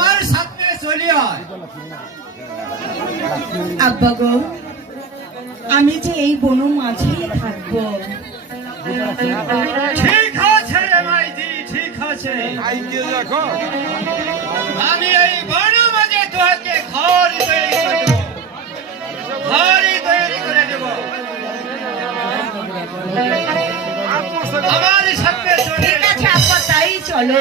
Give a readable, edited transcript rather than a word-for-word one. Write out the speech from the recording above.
আমার সাথে চলিয়া আব্বা গো, আমি যে এই বন মাঝেই থাকবো। ঠিক আছে রে মাইজি, ঠিক আছে। আমি এই বন মাঝে তোকে ঘর তৈরি করে দেব, ঘরই তৈরি করে দেব। আমার সাথে চলে। ঠিক আছে আব্বা, তাই চলো।